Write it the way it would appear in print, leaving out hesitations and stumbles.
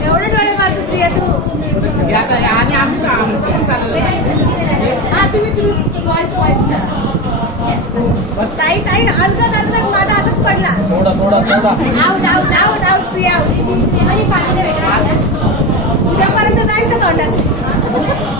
एवढे डोळे मारतो प्रिया तू आणि आम्ही ताई ताई अंगण अंगण माझा हातच पडला थोडा थोडा थोडा प्रिया उद्यापर्यंत जाईल का तोंडात